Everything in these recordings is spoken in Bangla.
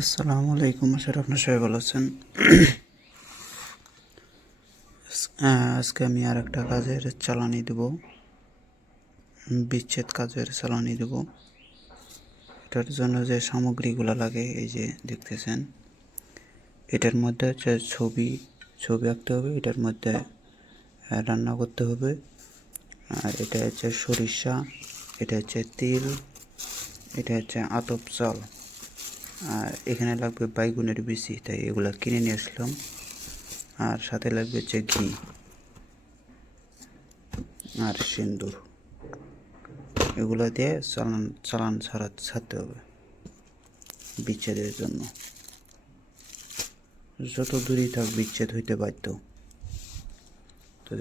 আসসালামু আলাইকুম, আশা করি আপনার সবাই ভালো আছেন। আজকে আমি আর একটা কাজের চালানি দেব, বিচ্ছেদ কাজের চালানি দেব। এটার জন্য যে সামগ্রীগুলো লাগে এই যে দেখতেছেন, এটার মধ্যে হচ্ছে ছবি আঁকতে হবে, এটার মধ্যে রান্না করতে হবে। আর এটা হচ্ছে সরিষা, এটা হচ্ছে তিল, এটা হচ্ছে আতপ চাল, আর এখানে লাগবে বাইগুনের বিচি, তাই এগুলা কিনে নিয়ে আসলাম। আর সাথে লাগবে হচ্ছে ঘি আর সিন্দুর। এগুলো দিয়ে চালান ছাড়তে হবে বিচ্ছেদের জন্য। যত দূরেই থাক বিচ্ছেদ হইতে বাধ্য। তো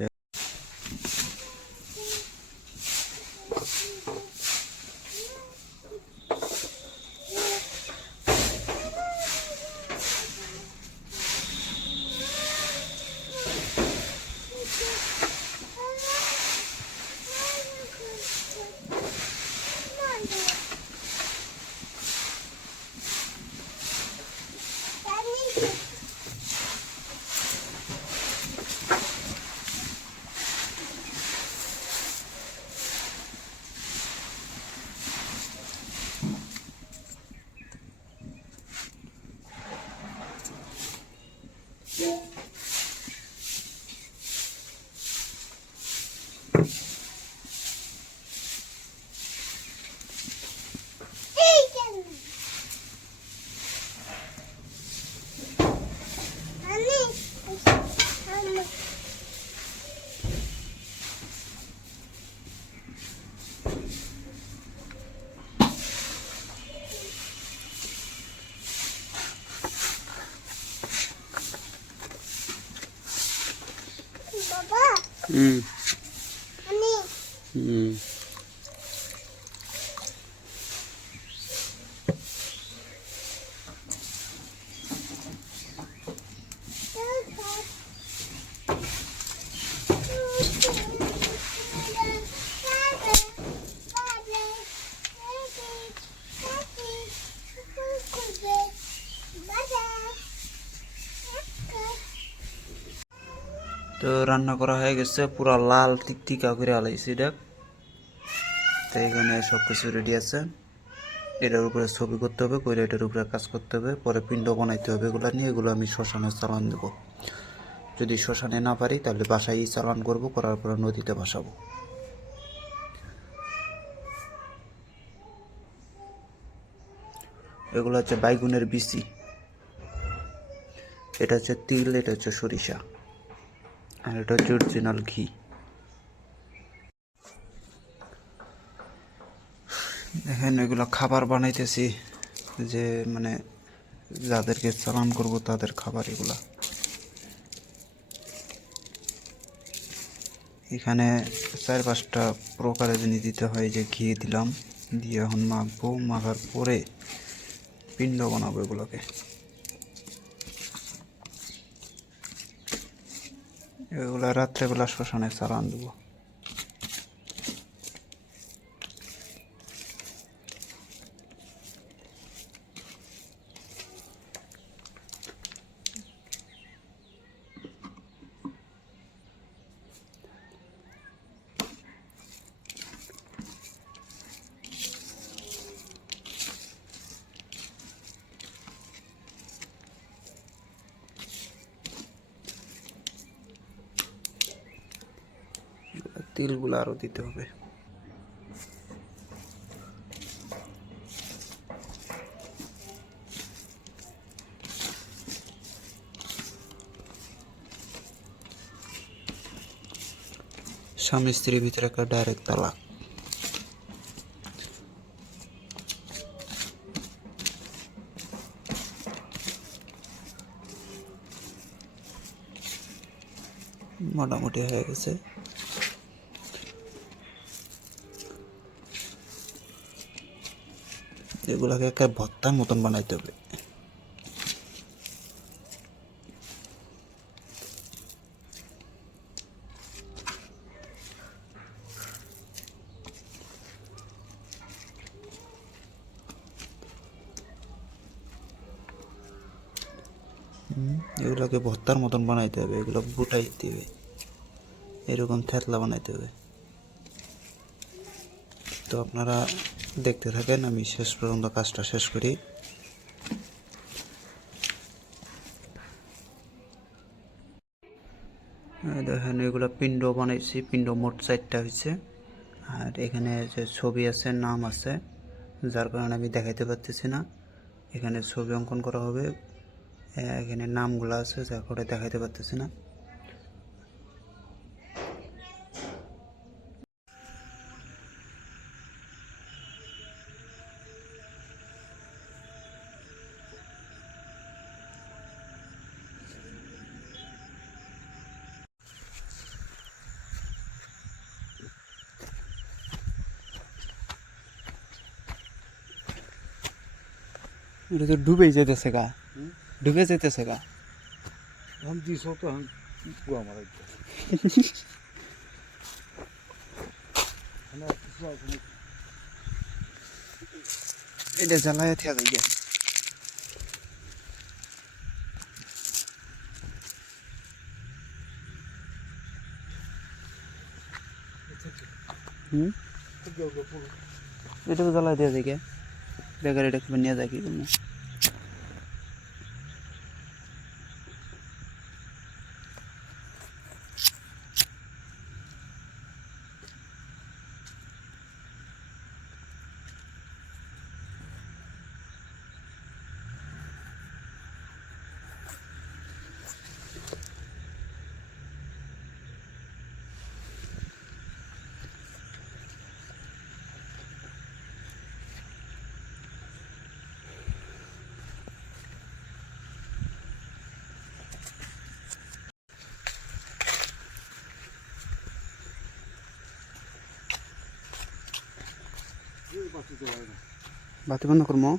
হুম হুম তো রান্না করা হয়ে গেছে, পুরা লাল টিকটিকা করে আলাইছি দেখ। তো এখানে সব কিছু রেডি আছে। এটার উপরে ছবি করতে হবে, করে এটার উপরে কাজ করতে হবে, পরে পিণ্ড বানাইতে হবে। এগুলো নিয়ে এগুলো আমি শ্মশানে চালান দেবো। যদি শ্মশানে না পারি তাহলে বাসায় চালান করব, করার পরে নদীতে ভাসাবো। এগুলো হচ্ছে বাইগুনের বিচি, এটা হচ্ছে তিল, এটা হচ্ছে সরিষা, আর এটা হচ্ছে অরিজিনাল ঘি। দেখেন এগুলো খাবার বানাইতেছি, যে মানে যাদেরকে চালান করব তাদের খাবার এগুলা। এখানে 4-5টা প্রকারের জিনিস দিতে হয়, যে ঘি দিলাম, দিয়ে এখন মাখবো, মাখার পরে পিণ্ড বানাবো এগুলোকে। এগুলো রাত্রেবেলা শ্মশানে চালান দেবো। তিলগুলো আরও দিতে হবে। স্বামী স্ত্রীর ভিতরে একটা ডাইরেক্ট তালাক। মোটামুটি হয়ে গেছে। এগুলাকে একটা ভর্তার মতন বানাইতে হবে। এগুলোকে ভর্তার মতন বানাইতে হবে, এগুলো বুটাই দিতে হবে, এরকম থেতলা বানাইতে হবে। তো আপনারা দেখতে থাকেন, আমি শেষ পর্যন্ত কাজটা শেষ করি। দেখেন এগুলো পিণ্ড বানাইছি, পিণ্ড মোট 4টা হয়েছে। আর এখানে যে ছবি আছে, নাম আছে, যার কারণে আমি দেখাইতে পারতেছি না। এখানে ছবি অঙ্কন করা হবে, এখানে নামগুলো আছে যার কারণে দেখাইতে পারতেছি না। এটা তো ডুবে যেতেছে গা, ডুবে যেতেছে গা। हम दिसो तो हम कुआ मारा এটা জ্বালায় থিয়া যাই। এটা তো জ্বালায় দেওয়া যায়, বেকার এটা খুব নিয়ে যায় কি জন্য। বাতি বন্ধ করবো।